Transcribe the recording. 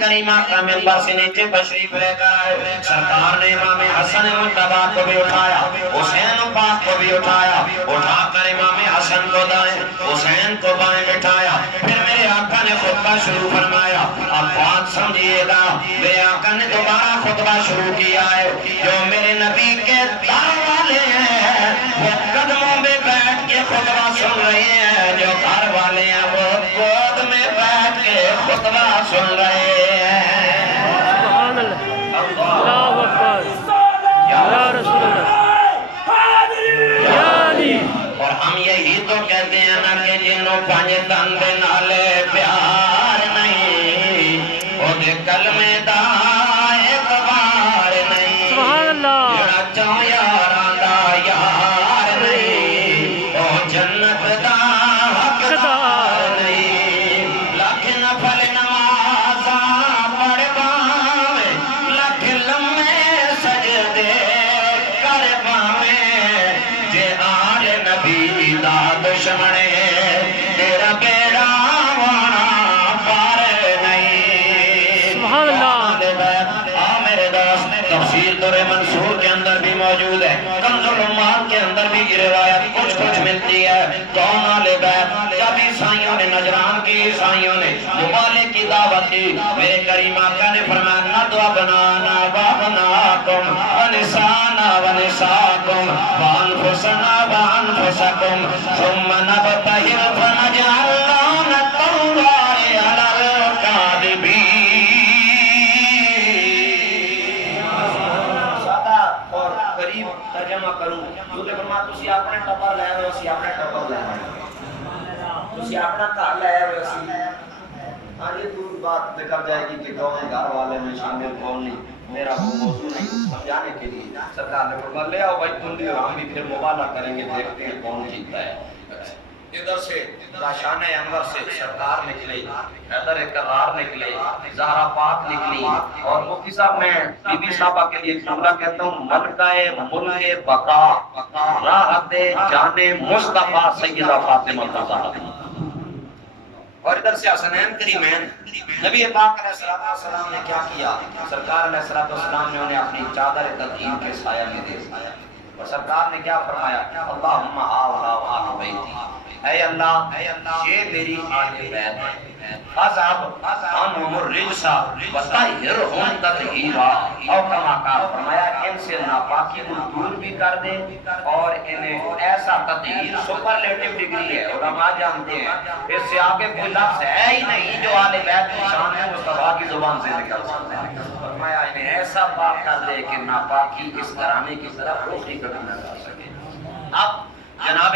کریمہ کا منبر سے نیچے تشریف لے کر آئے، سرکار نے امام حسن مجتبیٰ کو بھی اٹھایا، حسین پاک کو بھی اٹھایا، اٹھا کر امام حسن کو دائیں حسین کو بائیں بٹھایا، پھر میرے آقا نے خطبہ شروع فرمایا۔ اب بات سمجھئے گا، میرے آقا نے دوبارہ خطبہ شروع کیا ہے، جو میرے نبی کے دار والے ہیں وہ قدموں میں بیٹھ کے خطبہ سن رہے ہیں، جو گھر والے ہیں وہ گود میں بیٹھ کے خطبہ سن رہے ہیں۔ سبحان اللہ، اللہ اکبر، یا رسول اللہ، یا علی۔ اور ہم یہی تو کہتے ہیں نا کہ جنہوں پانچ تند نالے پیار نہیں، وہ دے کلمے دا اعتبار نہیں، سبحان اللہ، جڑا چاہوں یاراں دا یار نہیں، وہ جنت دا حقدار نہیں۔ لکھ نفل نمازاں پڑھ پاویں، لکھ لمحے سجدے کر پاویں، جے آل نبی دا دشمنے تیرا بیڑا وانا پار نہیں۔ سبحان اللہ۔ میرے دوست تفسیر در منصور کے اندر بھی موجود ہے، کنز العمال کے اندر بھی یہ روایت کچھ ملتی ہے۔ کون آلِ بیت؟ جب عیسائیوں نے نجران کی عیسائیوں نے مبالغ کی دعوت دی، میرے کریم آقا نے فرمایا ندعو ابنانا وابناکم ونسانا ونساکم وانفسنا وانفسکم ثم نبتہل فنجعل لعنۃ اللہ علی الکاذبین۔ اور قریب ترجمہ کروں جو کہ فرمایا تسی اپنے ٹبر لے آئے اسی اپنے ٹبر لے آئے، تسی اپنا گھر لے آئے اسی۔ ہاں یہ دور بات نکل جائے گی کہ کون گھر والے میں شامل کون نہیں، میرا وہ موضوع نہیں سمجھانے کے لیے سرکار نے فرمایا لے آؤ بھائی تم بھی اور ہم بھی پھر مبالغہ کریں گے، دیکھتے ہیں کون جیتا ہے۔ ادھر سے راشان انور سے سرکار نکلے، حیدر اقرار نکلے، زہرا پاک نکلی، اور مفتی صاحب میں بی بی صاحبہ کے لیے جملہ کہتا ہوں ملکہ ملک بقا راحت جان مصطفیٰ سیدہ فاطمہ الزہرا۔ اور ادھر سے حسنین کریمین، نبی پاک علیہ السلام نے کیا کیا؟ سرکار علیہ السلام نے انہیں اپنی چادر تطہیر کے سایہ میں دے دیا، اور سرکار نے کیا فرمایا؟ اللہم آولا آل بیتی، اے اللہ یہ میری آل بیت ہے، فَذْهَبْ عَنْهُمُ الرِّجْسَ وَطَهِّرْهُمْ تَطْهِيرًا، اور کما کار فرمایا ان سے ناپاکی کو دور بھی کر دے، اور انہیں ایسا تطہیر سپرلیٹو ڈگری ہے، علماء جانتے ہیں اس سے آگے کوئی لفظ ہے ہی نہیں جو آل بیت کی شان ہے مصطفیٰ کی زبان سے نکل سکتا ہے۔ فرمایا انہیں ایسا پاک کر دے کہ ناپاکی اس گھرانے کی طرف روٹی کبھی نہ جا سکے۔ اب جناب